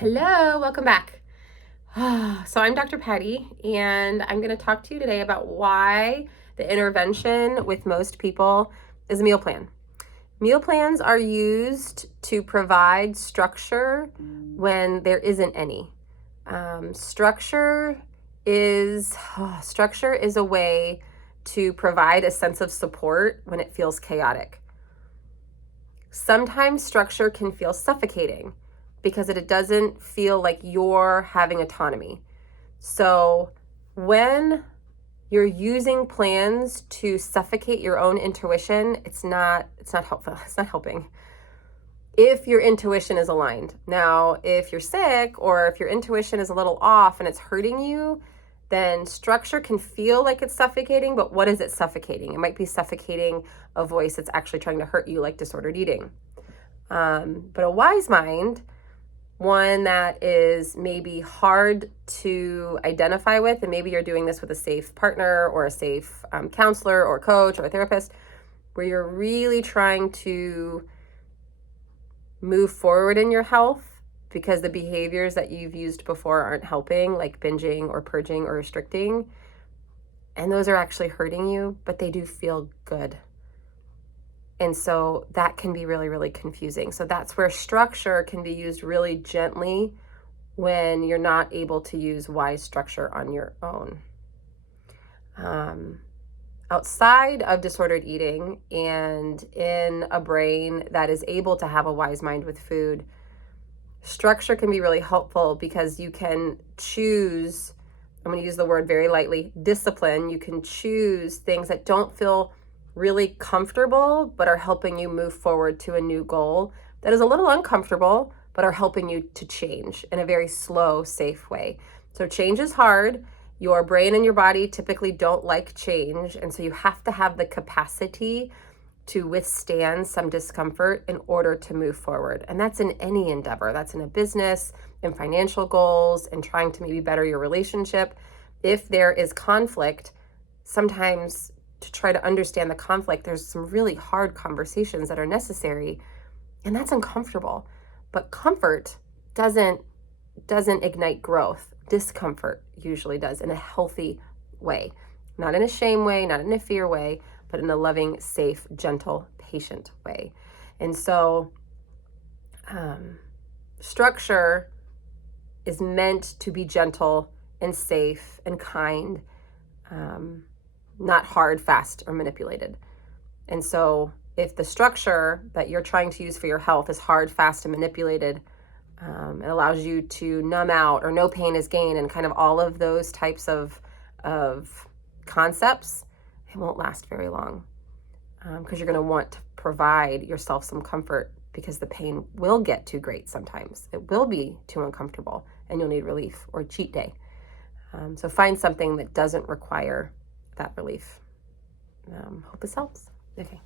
Hello, welcome back. So I'm Dr. Patty, and I'm going to talk to you today about why the intervention with most people is a meal plan. Meal plans are used to provide structure when there isn't any. Structure is a way to provide a sense of support when it feels chaotic. Sometimes structure can feel suffocating because it doesn't feel like you're having autonomy. So when you're using plans to suffocate your own intuition, it's not helpful. It's not helping. If your intuition is aligned. Now, if you're sick or if your intuition is a little off and it's hurting you, then structure can feel like it's suffocating, but what is it suffocating? It might be suffocating a voice that's actually trying to hurt you, like disordered eating. But a wise mind, one that is maybe hard to identify with, and maybe you're doing this with a safe partner or a safe counselor or coach or a therapist, where you're really trying to move forward in your health because the behaviors that you've used before aren't helping, like binging or purging or restricting, and those are actually hurting you, but they do feel good. And so that can be really, really confusing. So that's where structure can be used really gently when you're not able to use wise structure on your own. Outside of disordered eating and in a brain that is able to have a wise mind with food, structure can be really helpful because you can choose, I'm going to use the word very lightly, discipline. You can choose things that don't feel really comfortable, but are helping you move forward to a new goal that is a little uncomfortable, but are helping you to change in a very slow, safe way. So change is hard. Your brain and your body typically don't like change. And so you have to have the capacity to withstand some discomfort in order to move forward. And that's in any endeavor. That's in a business, in financial goals, and trying to maybe better your relationship. If there is conflict, sometimes to try to understand the conflict, there's some really hard conversations that are necessary, and that's uncomfortable. But comfort doesn't ignite growth. Discomfort usually does, in a healthy way, not in a shame way, not in a fear way, but in a loving, safe, gentle, patient way. And so structure is meant to be gentle and safe and kind, not hard, fast, or manipulated. And so if the structure that you're trying to use for your health is hard, fast, and manipulated, it allows you to numb out, or no pain is gain, and kind of all of those types of concepts, it won't last very long, because you're going to want to provide yourself some comfort, because the pain will get too great sometimes. It will be too uncomfortable, and you'll need relief or cheat day. So find something that doesn't require that relief. Hope this helps. Okay.